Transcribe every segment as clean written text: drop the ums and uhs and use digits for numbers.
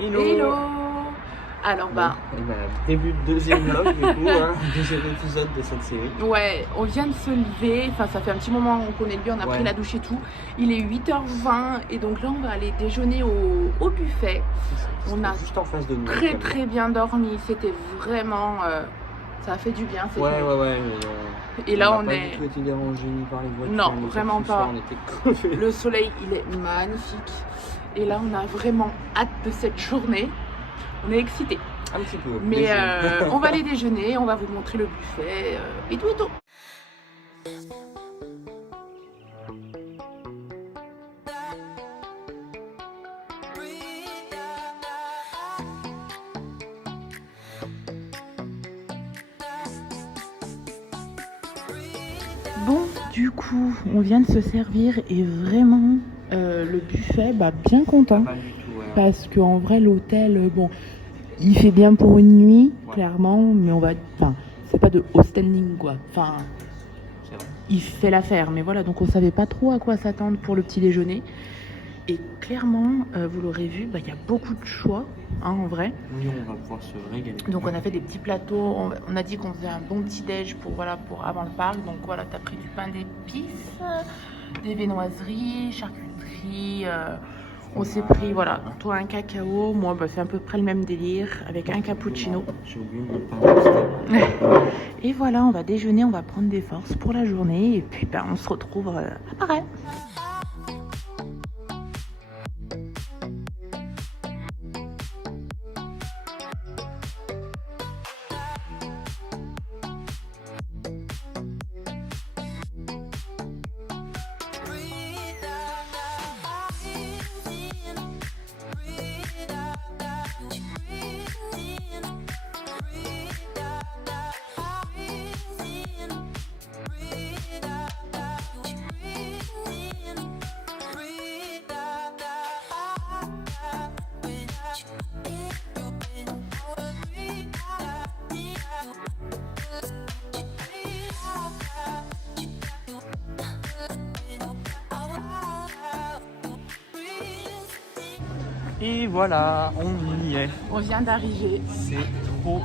Hello. Hello. Alors Début de deuxième vlog du coup, deuxième épisode de cette série. ouais, on vient de se lever, enfin ça fait un petit moment qu'on est levé, on a pris la douche et tout. Il est 8h20 et donc là on va aller déjeuner au buffet. On a juste en face de nous. très bien dormi, c'était vraiment, ça a fait du bien. Ouais. Et là on n'a est... pas du tout été dérangé ni par les voitures. Non, vraiment pas. On était crevés. Le soleil il est magnifique et là on a vraiment hâte de cette journée. On est excités. Un petit peu. Mais on va aller déjeuner, on va vous montrer le buffet et tout et tout. Bon, du coup, on vient de se servir et vraiment le buffet, bien content. Pas du tout, ouais. Parce qu'en vrai, l'hôtel, bon, il fait bien pour une nuit, clairement, mais c'est pas de haut standing, quoi. Enfin, C'est vrai. il fait l'affaire, mais voilà, donc on savait pas trop à quoi s'attendre pour le petit déjeuner. Et clairement, vous l'aurez vu, il y a beaucoup de choix, en vrai. Oui, on va pouvoir se régaler. Donc on a fait des petits plateaux, on a dit qu'on faisait un bon petit déj pour avant le parc. Donc voilà, t'as pris du pain d'épices, des viennoiseries, charcuterie. On s'est pris, voilà, toi un cacao, moi c'est à peu près le même délire avec un cappuccino. J'ai oublié mon pain. Et voilà, on va déjeuner, on va prendre des forces pour la journée et puis on se retrouve après. Et voilà, on y est. On vient d'arriver. C'est trop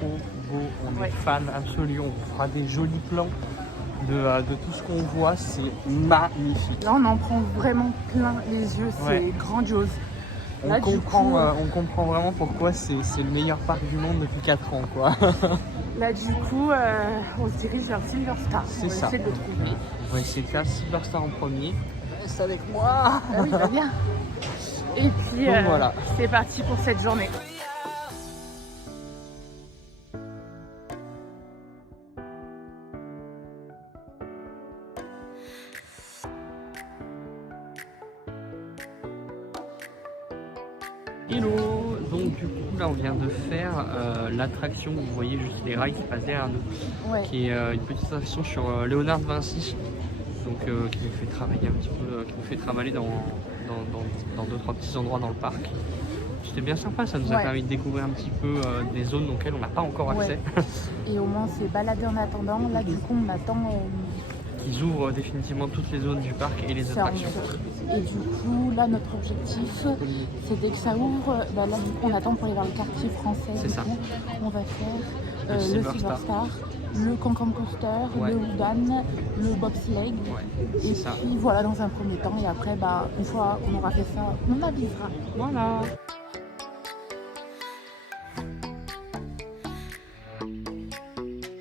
beau. On est fan absolu. On fera des jolis plans de tout ce qu'on voit. C'est magnifique. Là, on en prend vraiment plein les yeux, c'est grandiose. Là, On comprend vraiment pourquoi c'est le meilleur parc du monde depuis 4 ans, quoi. Là, du coup, on se dirige vers Silver Star. C'est ça. On va essayer de le trouver. On va essayer de faire Silver Star en premier. Reste avec moi. Ah oui, va bien. Et puis, Donc, voilà. c'est parti pour cette journée. Hello. Donc du coup là on vient de faire l'attraction, vous voyez juste les rails qui passent derrière nous, qui est une petite attraction sur Léonard de Vinci, donc qui nous fait travailler un petit peu, qui nous fait travailler dans 2-3 petits endroits dans le parc. C'était bien sympa, ça nous a permis de découvrir un petit peu des zones auxquelles on n'a pas encore accès. Et au moins on s'est baladé en attendant, là du coup on attend... Ils ouvrent définitivement toutes les zones du parc et les attractions. Et du coup, là, notre objectif, c'est dès que ça ouvre, là, du coup, on attend pour aller vers le quartier français. C'est ça. On va faire le Silver Silver Star. Star, le Cancan Coaster, le Houdan, le Bobsleigh. Et puis voilà, dans un premier temps. Et après, une fois qu'on aura fait ça, on avisera. Voilà.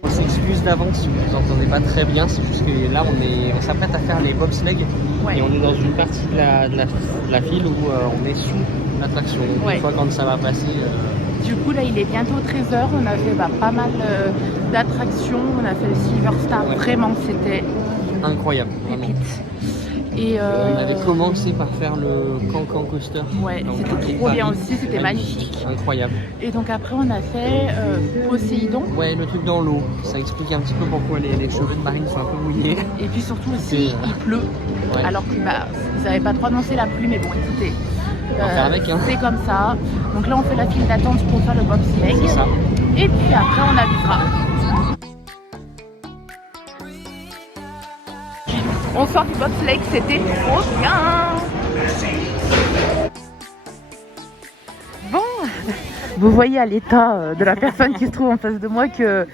On s'excuse d'avance si vous entendez pas très bien, c'est juste que là on s'apprête à faire les bobsleigh et on est dans une partie de la ville où on est sous l'attraction. Donc une fois quand ça va passer. Du coup là il est bientôt 13h, on a fait pas mal d'attractions, on a fait le Silver Star, vraiment c'était incroyable. Pépite. Et on avait commencé par faire le Cancan Coaster. Ouais, c'était trop bien aussi, c'était magnifique. Incroyable. Et donc après on a fait Poséidon. Ouais, le truc dans l'eau. Ça explique un petit peu pourquoi les cheveux de Marine sont un peu mouillés. Et puis surtout aussi, il pleut. Alors que ils n'avaient pas trop annoncé la pluie, mais bon écoutez, c'est comme ça. Donc là on fait la file d'attente pour faire le bobsleigh. C'est ça. Et puis après on avisera. On sort du bobsleigh, c'était trop bien. Bon, Vous voyez à l'état de la personne qui se trouve en face de moi que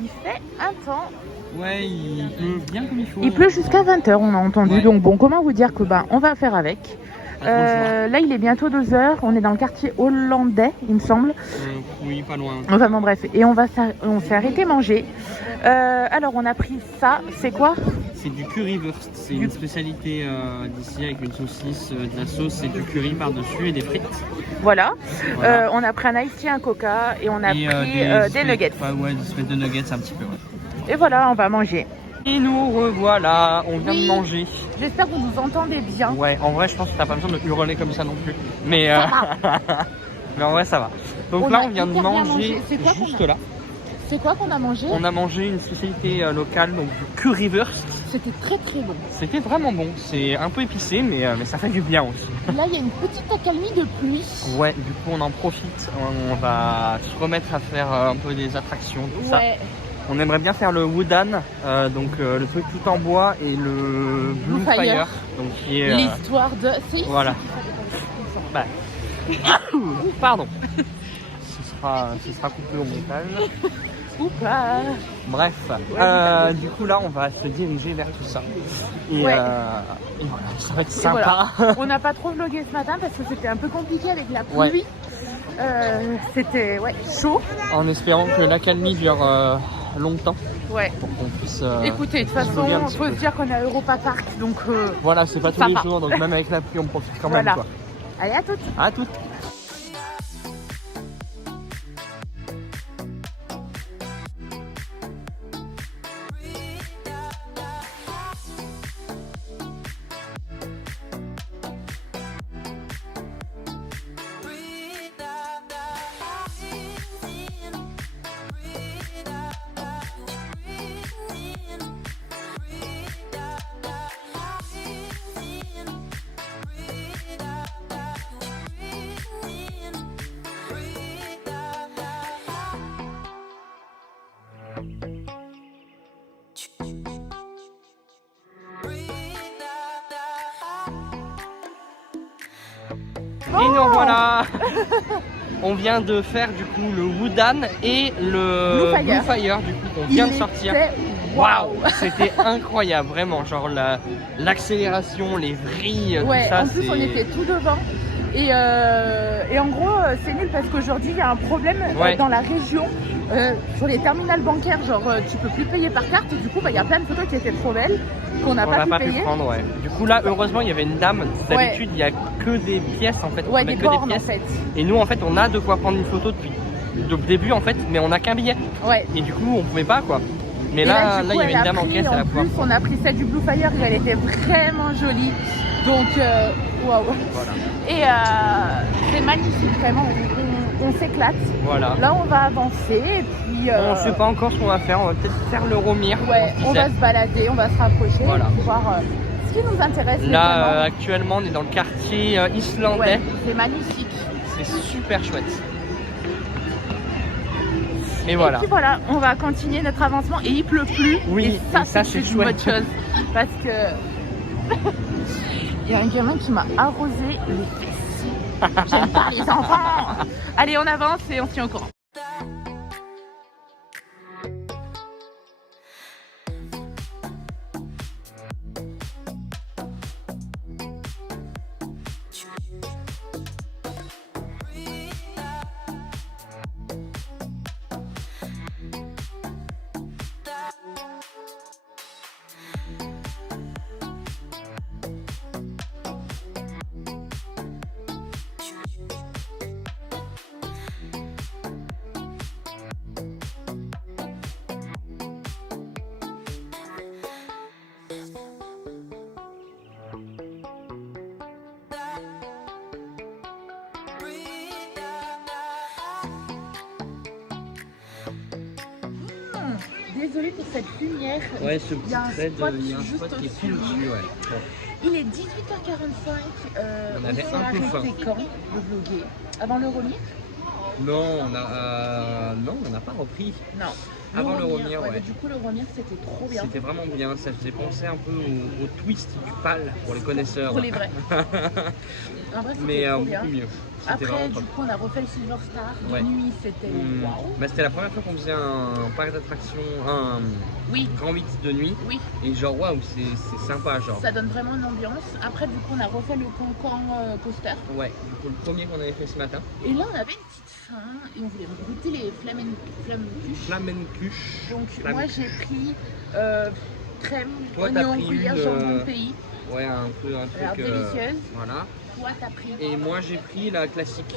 il fait un temps. Ouais, il pleut bien comme il faut. Il pleut jusqu'à 20 h, on a entendu. Ouais. Donc bon, comment vous dire que on va faire avec. Là, il est bientôt 2 h. On est dans le quartier hollandais, il me semble. Oui, pas loin. Enfin bon, bref. Et on s'est arrêté manger. Alors, on a pris ça. C'est quoi? C'est du currywurst. C'est une spécialité d'ici avec une saucisse, de la sauce et du curry par-dessus et des frites. Voilà. On a pris un ice tea, un coca et on a pris des nuggets. Ouais, des espèces de nuggets un petit peu. Ouais. Et voilà, on va manger. Et nous revoilà, on vient de manger. J'espère que vous nous entendez bien. Ouais, en vrai, je pense que t'as pas besoin de hurler comme ça non plus. Mais, mais en vrai, ça va. Donc là, on vient de manger juste là. C'est quoi qu'on a mangé? On a mangé une spécialité locale, donc du currywurst. C'était très très bon. C'était vraiment bon. C'est un peu épicé, mais ça fait du bien aussi. Là, il y a une petite accalmie de pluie. Ouais, du coup, on en profite. On va se remettre à faire un peu des attractions, tout ça. On aimerait bien faire le Woodan, donc le truc tout en bois, et le Blue Fire, donc qui est l'histoire de. Voilà. Bah. Pardon. Ce sera coupé au montage. Ou pas. Bref, du coup là on va se diriger vers tout ça. Et, et voilà, ça va être sympa. Voilà. On n'a pas trop vlogué ce matin parce que c'était un peu compliqué avec la pluie. C'était chaud. En espérant que l'accalmie dure longtemps. Ouais. Pour qu'on puisse. Écoutez, de toute façon, il faut se dire qu'on est à Europa Park, donc. Voilà, c'est pas tous les jours, donc même avec la pluie, on profite quand même. Quoi. Allez, à toutes. À toutes. Et nous voilà. On vient de faire du coup le Woodan et le Blue Fire du coup on vient de sortir. Waouh, c'était incroyable vraiment, genre l'accélération, les vrilles, tout ça. En plus on était tout devant. Et en gros, c'est nul parce qu'aujourd'hui, il y a un problème dans la région. Sur les terminals bancaires, genre tu peux plus payer par carte. Et du coup, il y a plein de photos qui étaient trop belles qu'on n'a pas pu prendre. Ouais. Du coup, là, heureusement, il y avait une dame. D'habitude, il n'y a que des pièces en fait. Ouais, des bornes en fait. Et nous, en fait, on a de quoi prendre une photo depuis le début en fait, mais on n'a qu'un billet. Ouais. Et du coup, on pouvait pas quoi. Mais là, il y avait une dame en caisse à la fois. On a pris celle du Blue Fire, elle était vraiment jolie. Donc, waouh. Voilà. Et c'est magnifique, vraiment. On s'éclate. Voilà. Là, on va avancer et puis. On ne sait pas encore ce qu'on va faire. On va peut-être faire le Romir. Ouais, on va se balader, on va se rapprocher et voir ce qui nous intéresse. Là, actuellement, on est dans le quartier islandais. Ouais, c'est magnifique. C'est super chouette. Et voilà. puis voilà, on va continuer notre avancement et il pleut plus. Oui, et ça c'est une bonne chose. Parce que il y a un gamin qui m'a arrosé les fesses. J'aime pas les enfants. Allez, on avance et on se tient au courant. Désolée pour cette lumière. Ouais, ce petit trait il y a un spot qui est pile dessus. Ouais. Il est 18h45. On avait un peu faim. Quand de vlogger? Avant le Romir? Non, on n'a pas repris. Non. Avant le Romire, ouais. Du coup, le Romire, c'était trop bien. C'était vraiment bien, ça faisait penser un peu au twist du PAL pour les connaisseurs. Pour les vrais. En vrai, mais trop beaucoup bien. mieux. Après, du coup, on a refait le Silver Star. De nuit, c'était waouh. Bah, c'était la première fois qu'on faisait un parc d'attractions, un grand 8 de nuit. Oui. Et genre, waouh, c'est sympa. Genre. Ça donne vraiment une ambiance. Après, du coup, on a refait le Cancan coaster. Ouais, du coup, le premier qu'on avait fait ce matin. Et là, on avait une petite faim et on voulait goûter les flamencuches. Flamencuches. Donc, moi, j'ai pris crème, toi, t'as oignon, pris gruyère, jambon pays. Ouais, un truc. Alors, délicieuse. Voilà. Toi, t'as pris. Et moi, j'ai pris la classique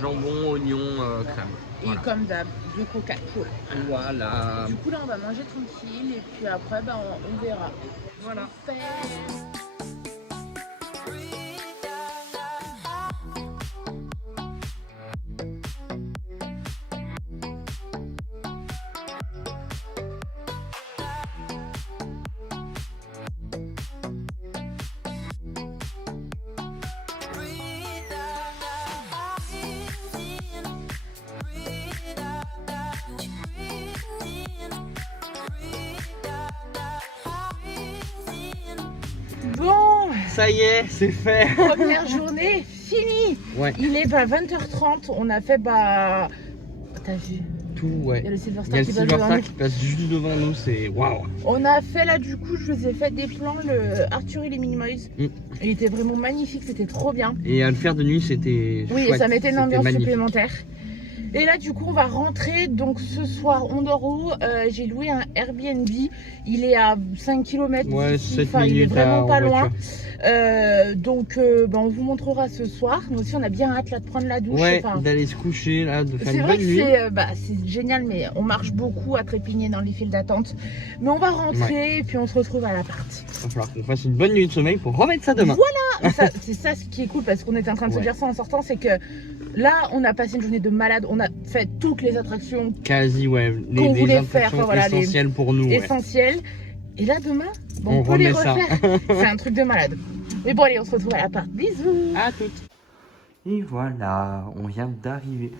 jambon, oignon, crème. Et voilà. Comme d'hab, du Coca-Cola. Voilà. Du coup, là, on va manger tranquille et puis après, bah, on verra. Voilà. Bon, ça y est, c'est fait. Première journée finie. Ouais. Il est 20h30, on a fait t'as vu tout, ouais. Il y a le Silver Star qui passe juste devant nous, c'est waouh. On a fait là, du coup, je vous ai fait des plans, le Arthur et les Minimoys. Il était vraiment magnifique, c'était trop bien. Et à le faire de nuit, c'était oui, et ça mettait une ambiance supplémentaire. Et là, du coup, on va rentrer. Donc, ce soir, on dort où? J'ai loué un Airbnb. Il est à 5 km. Ouais, 7 minutes. Il est vraiment pas loin. Donc, on vous montrera ce soir. Nous aussi, on a bien hâte là, de prendre la douche. Ouais, d'aller se coucher, là, de faire une bonne nuit. C'est vrai que c'est génial, mais on marche beaucoup à trépigner dans les files d'attente. Mais on va rentrer et puis on se retrouve à l'appart. Il va falloir qu'on fasse une bonne nuit de sommeil pour remettre ça demain. Voilà. C'est ça ce qui est cool, parce qu'on était en train de se dire ça en sortant, c'est que là, on a passé une journée de malade. On a fait toutes les attractions quasi, ouais, qu'on voulait faire. Voilà, essentielles pour nous. Essentielles. Et là, demain, on peut les refaire. C'est un truc de malade. Mais bon, allez, on se retrouve à l'appart. Bisous. À toutes. Et voilà, on vient d'arriver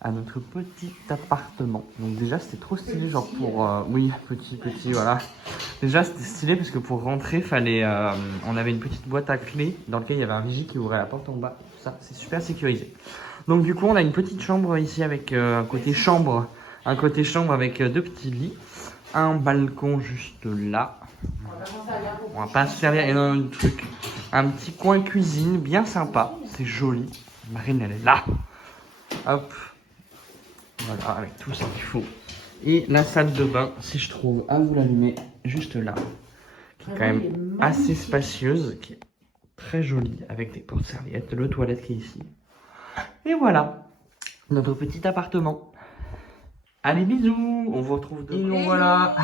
à notre petit appartement. Donc déjà, c'était trop stylé, genre pour... oui, petit, voilà. Déjà, c'était stylé parce que pour rentrer, fallait... on avait une petite boîte à clés dans laquelle il y avait un vigile qui ouvrait la porte en bas. Ça, c'est super sécurisé. Donc du coup, on a une petite chambre ici avec un côté chambre avec 2 petits lits. Un balcon juste là. On va pas se servir énormément de trucs. Un petit coin cuisine bien sympa. C'est joli. Marine, elle est là. Hop. Voilà, avec tout ça qu'il faut. Et la salle de bain, si je trouve à vous l'allumer, juste là. Qui est quand même assez spacieuse. Qui est très jolie. Avec des porte-serviettes. Le toilette qui est ici. Et voilà. Notre petit appartement. Allez, bisous. On vous retrouve demain. Et voilà.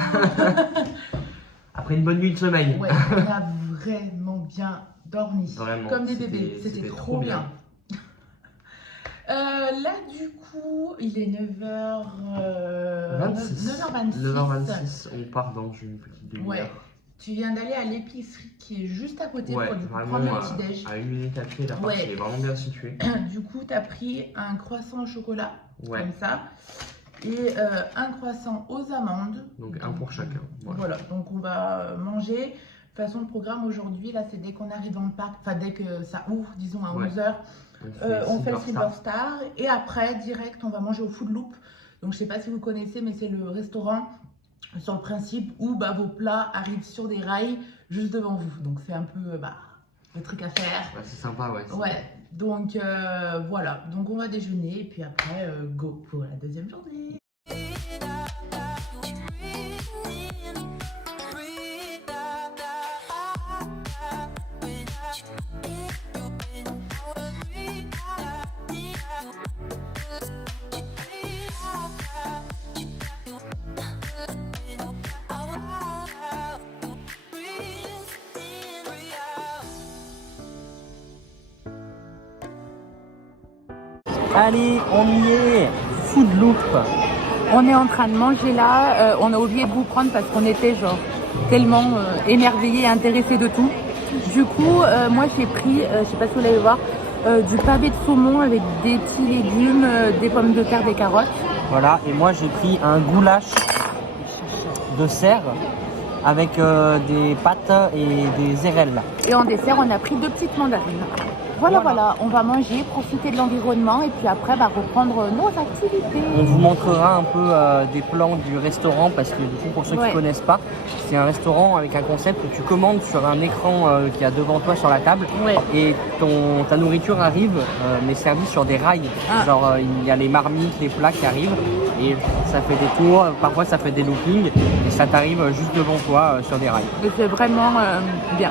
Après une bonne nuit de sommeil. Ouais, on a vraiment bien dormi. Vraiment, comme des bébés. C'était trop bien. Là, du coup, il est 9h26. 9h26, on part dans une petite demi-heure. Ouais. Tu viens d'aller à l'épicerie qui est juste à côté pour prendre le petit déj. À 1 minute à pied, l'appart il est vraiment bien situé. Du coup, tu as pris un croissant au chocolat, comme ça. Et un croissant aux amandes. Donc un pour chacun. Voilà, donc on va manger. De toute façon, le programme aujourd'hui, là, c'est dès qu'on arrive dans le parc, enfin dès que ça ouvre, disons à 11h, on fait le Silver Star. Et après, direct, on va manger au Food Loop. Donc je sais pas si vous connaissez, mais c'est le restaurant sur le principe où vos plats arrivent sur des rails juste devant vous. Donc c'est un peu le truc à faire. C'est sympa, ouais. Ouais, donc voilà. Donc on va déjeuner et puis après, go pour la deuxième journée. Allez, on y est. Food Loop. On est en train de manger là. On a oublié de vous prendre parce qu'on était genre tellement émerveillés et intéressés de tout. Du coup, moi j'ai pris, je sais pas si vous l'allez voir, du pavé de saumon avec des petits légumes, des pommes de terre, des carottes. Voilà, et moi j'ai pris un goulash de cerf avec des pâtes et des érelles. Et en dessert, on a pris 2 petites mandarines. Voilà, on va manger, profiter de l'environnement et puis après reprendre nos activités. On vous montrera un peu des plans du restaurant parce que du coup, pour ceux qui ne connaissent pas, c'est un restaurant avec un concept où tu commandes sur un écran qui est devant toi sur la table et ta nourriture arrive mais servie sur des rails. Genre il y a les marmites, les plats qui arrivent et ça fait des tours, parfois ça fait des loopings et ça t'arrive juste devant toi sur des rails. C'est vraiment bien.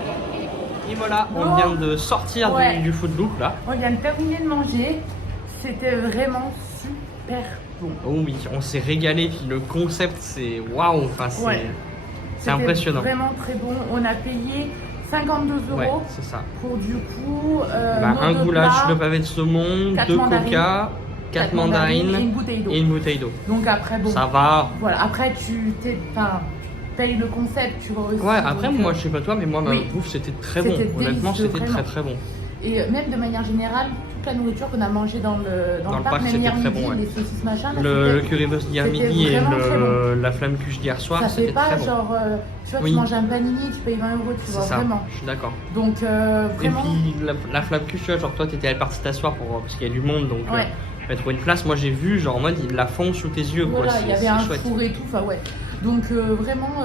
Et voilà, on vient de sortir du food loop là. On vient de terminer de manger. C'était vraiment super bon. Oh oui, on s'est régalé. Puis le concept, c'est waouh. Enfin, c'est impressionnant. Vraiment très bon. On a payé 52 €. Ouais, c'est ça. Pour du coup un goulash, le pavé de saumon, 2 coca, 4 mandarines et une bouteille d'eau. Donc après, bon. Ça va. Voilà, après tu payes le concept, tu vois aussi. Ouais, après moi je sais pas toi, mais moi ma bouffe c'était très bon. Honnêtement, c'était très bon. Et même de manière générale, toute la nourriture qu'on a mangée dans le parc, même hier midi, les saucisses machin. Le currywurst d'hier midi et la flamme cuche d'hier soir, c'était très bon. Ça fait pas genre, tu vois, tu manges un panini, tu payes 20 €, tu vois, vraiment. Je suis d'accord. Donc vraiment. Et puis la flamme cuche, tu vois, genre toi t'étais parti t'asseoir parce qu'il y a du monde, donc trouver une place. Moi j'ai vu, genre en mode ils la font sous tes yeux. Voilà, quoi. Il y avait un four et tout, enfin ouais. Donc vraiment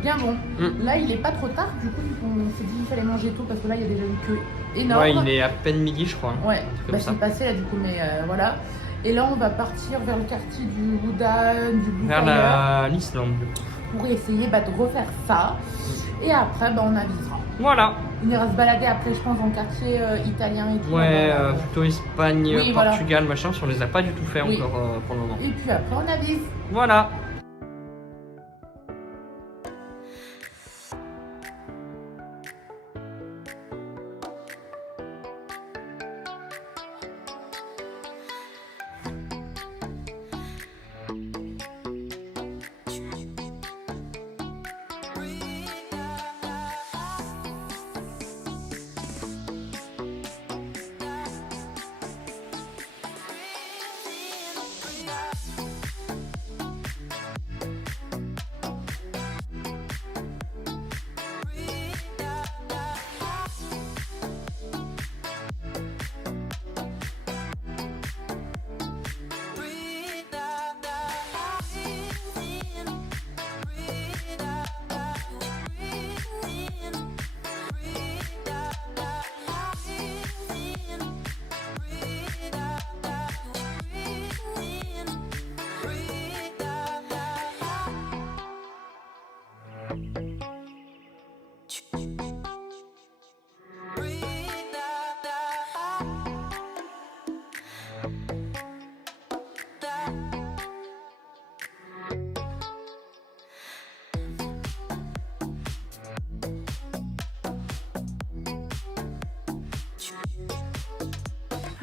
bien bon. Là il est pas trop tard, du coup on s'est dit qu'il fallait manger tôt parce que là il y a déjà une queue énorme. Ouais, il est à peine midi je crois. Ouais, c'est passé là du coup, mais voilà. Et là on va partir vers le quartier du Bouddha, du Blue vers l'Islande pour essayer de refaire ça. Et après on avisera. Voilà. On ira se balader après je pense dans le quartier italien et tout. Ouais, plutôt Espagne, Portugal, machin, si on les a pas du tout fait encore pour le moment. Et puis après on avise. Voilà.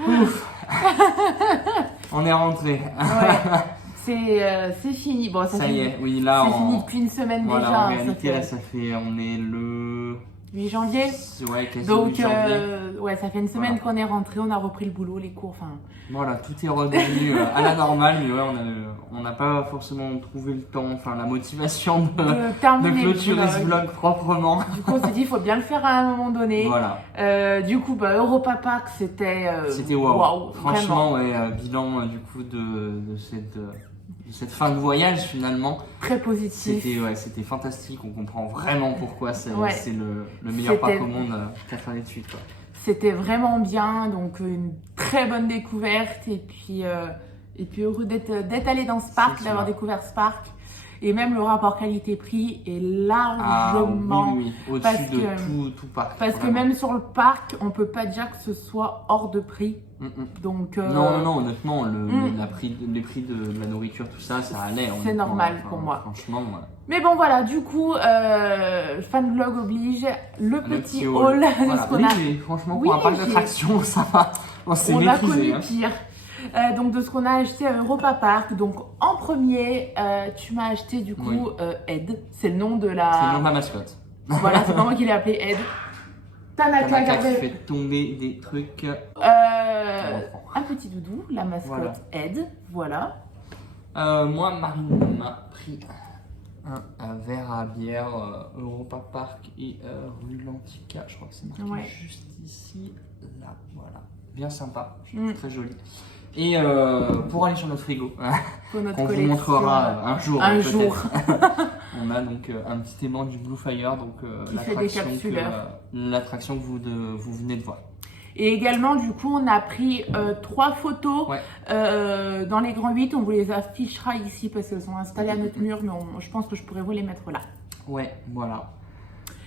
Ouf. On est rentré. C'est fini. Bon, ça y est, oui, là c'est fini depuis une semaine déjà. En réalité, là, on est le 8 janvier. Ouais, quasi. Donc, 8 janvier. ça fait une semaine qu'on est rentré, on a repris le boulot, les cours. Voilà, tout est redevenu à la normale, mais on n'a pas forcément trouvé le temps, la motivation de clôturer ce vlog proprement. Du coup, on s'est dit, il faut bien le faire à un moment donné. Voilà. Du coup, Europa Park, c'était waouh. Franchement, bilan du coup de cette fin de voyage finalement. Très positif. C'était fantastique, on comprend vraiment pourquoi c'est le meilleur parc au monde 4 années de suite. Quoi. C'était vraiment bien, donc une très bonne découverte et puis heureux d'être allé dans ce parc, d'avoir découvert ce parc. Et même le rapport qualité-prix est largement au-dessus de tout parc. Parce que même sur le parc, on peut pas dire que ce soit hors de prix. Donc non, honnêtement, les prix de la nourriture, tout ça, ça allait. C'est normal pour moi. Franchement. Mais bon, voilà, du coup, fan vlog oblige, le petit haul de ce qu'on a. Franchement, pour un parc d'attractions, ça va. On s'est maîtrisé. On a connu pire. Donc de ce qu'on a acheté à Europa Park. Donc en premier, tu m'as acheté du coup Ed. C'est le nom de la... C'est le nom de ma mascotte. Voilà, c'est pas moi qui l'ai appelé Ed. Tanaka qui fait tomber des trucs. Un petit doudou, la mascotte Ed. Voilà. Moi, Marine m'a pris un verre à bière Europa Park et rue Lantica. Je crois que c'est marqué juste ici. Là, voilà. Bien sympa, très joli. Et pour aller sur notre frigo, qu'on vous montrera un jour. On a donc un petit aimant du Blue Fire, donc l'attraction que vous venez de voir. Et également, du coup, on a pris 3 photos dans les grands 8. On vous les affichera ici parce qu'elles sont installées à notre mur, mais je pense que je pourrais vous les mettre là. Ouais, voilà.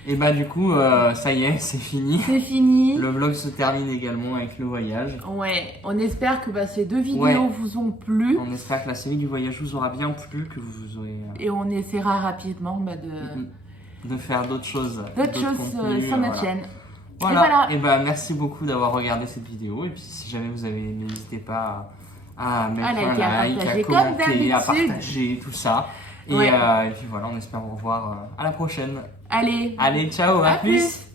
Et bah du coup, ça y est, c'est fini. C'est fini. Le vlog se termine également avec le voyage. Ouais, on espère que ces 2 vidéos vous ont plu. On espère que la série du voyage vous aura bien plu, que vous aurez... Et on essaiera rapidement de faire d'autres choses. D'autres choses sur notre chaîne. Voilà. Et bah merci beaucoup d'avoir regardé cette vidéo. Et puis si jamais vous avez aimé, n'hésitez pas à mettre un like, à commenter, à partager, tout ça. Et puis voilà, on espère vous revoir à la prochaine. Allez, ciao, à plus.